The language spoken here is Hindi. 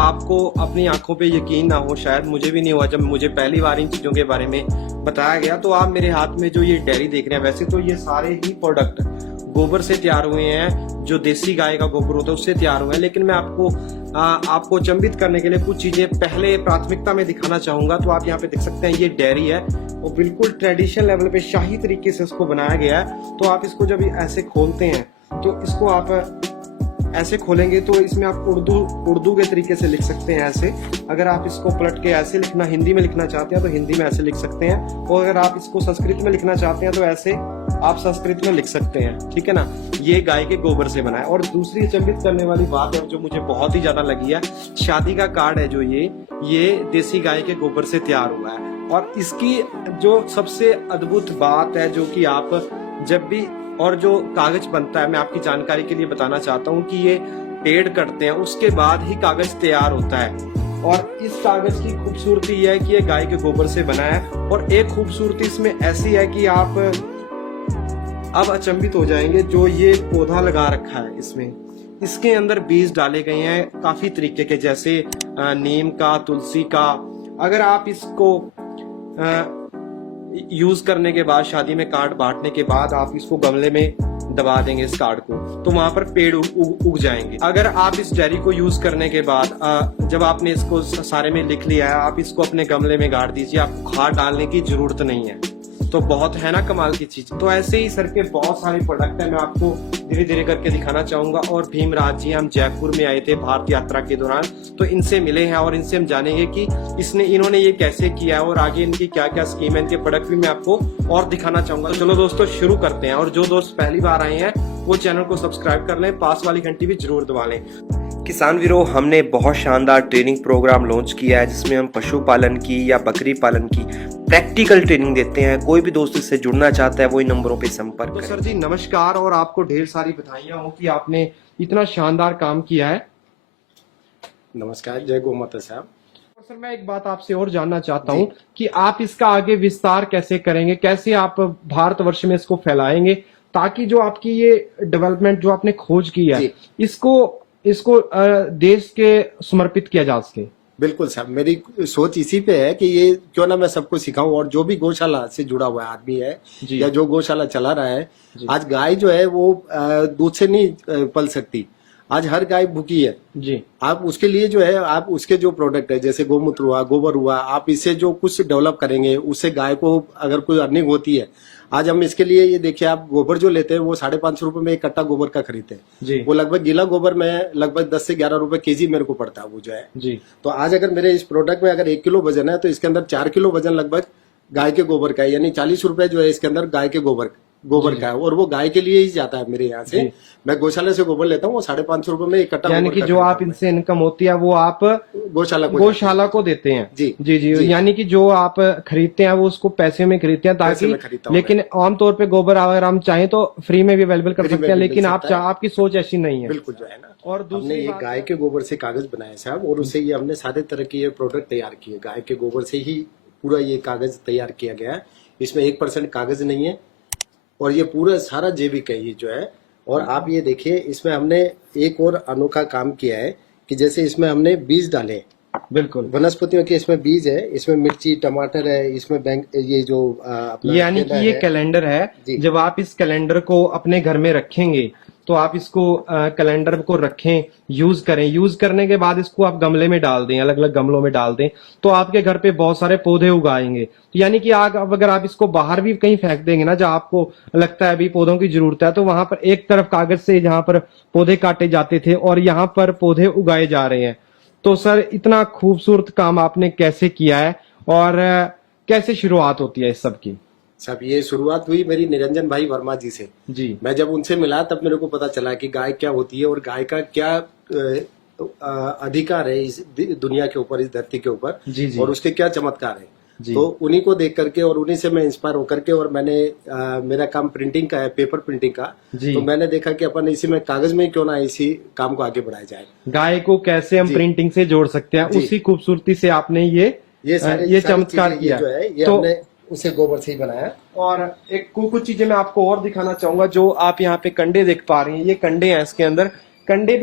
आपको अपनी आंखों पे यकीन ना हो, शायद मुझे भी नहीं हुआ जब मुझे पहली बार इन चीजों के बारे में बताया गया। तो आप मेरे हाथ में जो ये डेयरी देख रहे हैं, वैसे तो ये सारे ही प्रोडक्ट गोबर से तैयार हुए हैं, जो देसी गाय का गोबर होता है उससे तैयार हुए हैं। लेकिन मैं आपको अचंभित करने के लिए कुछ चीजें पहले प्राथमिकता में दिखाना चाहूंगा। तो आप यहाँ पे देख सकते हैं, ये डेयरी है, वो बिल्कुल ट्रेडिशनल लेवल पे शाही तरीके से इसको बनाया गया है। तो आप इसको जब ऐसे खोलते हैं, तो इसको आप ऐसे खोलेंगे तो इसमें आप उर्दू के तरीके से लिख सकते हैं ऐसे। अगर आप इसको पलट के ऐसे लिखना, हिंदी में लिखना चाहते हैं तो हिंदी में ऐसे लिख सकते हैं, और अगर आप इसको संस्कृत में लिखना चाहते हैं तो ऐसे आप संस्कृत में लिख सकते हैं, ठीक है ना। ये गाय के गोबर से बना है। और दूसरी अचंभित करने वाली बात है जो मुझे बहुत ही ज्यादा लगी है, शादी का कार्ड है जो ये देसी गाय के गोबर से तैयार हुआ है। और इसकी जो सबसे अद्भुत बात है, जो कि आप जब भी, और जो कागज बनता है, मैं आपकी जानकारी के लिए बताना चाहता हूँ कि ये पेड़ कटते हैं उसके बाद ही कागज तैयार होता है। और इस कागज की खूबसूरती यह है कि ये गाय के गोबर से बना है। और एक खूबसूरती इसमें ऐसी है कि आप अब अचंभित हो जाएंगे, जो ये पौधा लगा रखा है इसमें, इसके अंदर बीज डाले गए हैं काफी तरीके के, जैसे नीम का, तुलसी का। अगर आप इसको यूज करने के बाद, शादी में कार्ड बांटने के बाद आप इसको गमले में दबा देंगे इस कार्ड को, तो वहां पर पेड़ उग जाएंगे। अगर आप इस डेयरी को यूज करने के बाद जब आपने इसको सारे में लिख लिया है, आप इसको अपने गमले में गाड़ दीजिए, आपको खाद डालने की जरूरत नहीं है। तो बहुत है ना कमाल की चीज। तो ऐसे ही सर के बहुत सारे प्रोडक्ट है, मैं आपको धीरे धीरे करके दिखाना चाहूंगा। और भीमराज जी, हम जयपुर में आए थे भारत यात्रा के दौरान, तो इनसे मिले हैं और इनसे हम जानेंगे कि इन्होंने ये कैसे किया है और आगे इनकी क्या क्या स्कीम है। इनके प्रोडक्ट भी मैं आपको और दिखाना चाहूंगा। तो चलो दोस्तों शुरू करते हैं। और जो दोस्त पहली बार आए हैं वो चैनल को सब्सक्राइब कर लें, पास वाली घंटी भी जरूर दबा लें। किसान वीरों, हमने बहुत शानदार ट्रेनिंग प्रोग्राम लॉन्च किया है, जिसमें हम पशुपालन की या बकरी पालन की प्रैक्टिकल ट्रेनिंग देते हैं। कोई भी दोस्त इससे जुड़ना चाहता है वो इन नंबरों पे संपर्क करें। तो सर जी नमस्कार, और आपको ढेर सारी बधाइयां हो कि आपने इतना शानदार काम किया है। नमस्कार, जय गौ माता साहब। सर मैं एक बात आपसे और जानना चाहता हूं कि आप इसका आगे विस्तार कैसे करेंगे, कैसे आप भारतवर्ष में इसको फैलाएंगे, ताकि जो आपकी ये डेवलपमेंट जो आपने खोज की है, इसको देश के समर्पित किया जा सके। बिल्कुल साहब, मेरी सोच इसी पे है कि ये क्यों ना मैं सबको सिखाऊं। और जो भी गौशाला से जुड़ा हुआ आदमी है या जो गौशाला चला रहा है, आज गाय जो है वो दूध से नहीं पल सकती। आज हर गाय भूखी है जी। आप उसके लिए जो है, आप उसके जो प्रोडक्ट है, जैसे गोमूत्र हुआ, गोबर हुआ, आप इससे जो कुछ डेवलप करेंगे, उससे गाय को अगर कोई अर्निंग होती है। आज हम इसके लिए ये देखिए, आप गोबर जो लेते हैं वो 550 रुपए में एक कट्टा गोबर का खरीदते हैं जी। वो लगभग गीला गोबर में लगभग 10 से 11 रुपए केजी मेरे को पड़ता है वो जो है जी। तो आज अगर मेरे इस प्रोडक्ट में अगर 1 किलो वजन है, तो इसके अंदर 4 किलो वजन लगभग गाय के गोबर का है, यानी 40 रुपए जो है इसके अंदर गाय के गोबर का है। और वो गाय के लिए ही जाता है मेरे यहाँ से। मैं गौशाला से गोबर लेता हूँ, वो 550 रुपए में एक कट्टा, यानी कि जो आप इनसे इनकम होती है वो आप गौशाला को देते हैं जी जी जी, जी। यानी कि जो आप खरीदते हैं वो उसको पैसे में खरीदते हैं, ताकि लेकिन आमतौर पे गोबर अगर हम चाहें तो फ्री में भी अवेलेबल कर सकते हैं, लेकिन आपकी सोच ऐसी नहीं है। बिल्कुल जो है ना। और हमने ये गाय के गोबर से कागज बनाए साहब, और उससे ये हमने सारे तरह के ये प्रोडक्ट तैयार किए। गाय के गोबर से ही पूरा ये कागज तैयार किया गया है। इसमें 1% कागज नहीं है, और ये पूरा सारा जैविक है ये जो है। और आप ये देखिए, इसमें हमने एक और अनोखा काम किया है कि जैसे इसमें हमने बीज डाले, बिल्कुल वनस्पतियों के इसमें बीज है, इसमें मिर्ची, टमाटर है, इसमें बैंक, ये जो यानी कि ये कैलेंडर है। जब आप इस कैलेंडर को अपने घर में रखेंगे तो आप इसको कैलेंडर को रखें, यूज करें। यूज करने के बाद इसको आप गमले में डाल दें, अलग अलग गमलों में डाल दें, तो आपके घर पे बहुत सारे पौधे उगाएंगे। तो यानी कि अगर आप इसको बाहर भी कहीं फेंक देंगे ना, जहाँ आपको लगता है अभी पौधों की जरूरत है, तो वहां पर एक तरफ कागज से जहाँ पर पौधे काटे जाते थे और यहाँ पर पौधे उगाए जा रहे हैं। तो सर इतना खूबसूरत काम आपने कैसे किया है, और कैसे शुरुआत होती है इस सब की? सब ये शुरुआत हुई मेरी निरंजन भाई वर्मा जी से जी। मैं जब उनसे मिला तब मेरे को पता चला कि गाय क्या होती है और गाय का क्या अधिकार है इस दुनिया के ऊपर, इस धरती के ऊपर, और उसके क्या चमत्कार है। तो उन्हीं को देख करके और उन्हीं से मैं इंस्पायर होकर के, और मैंने मेरा काम प्रिंटिंग का है, पेपर प्रिंटिंग का, तो मैंने देखा कि अपन इसी में कागज में क्यों ना इसी काम को आगे बढ़ाया जाए। गाय को कैसे हम प्रिंटिंग से जोड़ सकते हैं, उसी खूबसूरती से आपने ये चमत्कार किया जो है, ये हमने उसे गोबर से ही बनाया। और एक कुछ चीजें मैं आपको और दिखाना चाहूंगा। जो आप यहाँ पे कंडे देख पा रहे हैं, ये कंडे हैं, इसके अंदर कंडे भी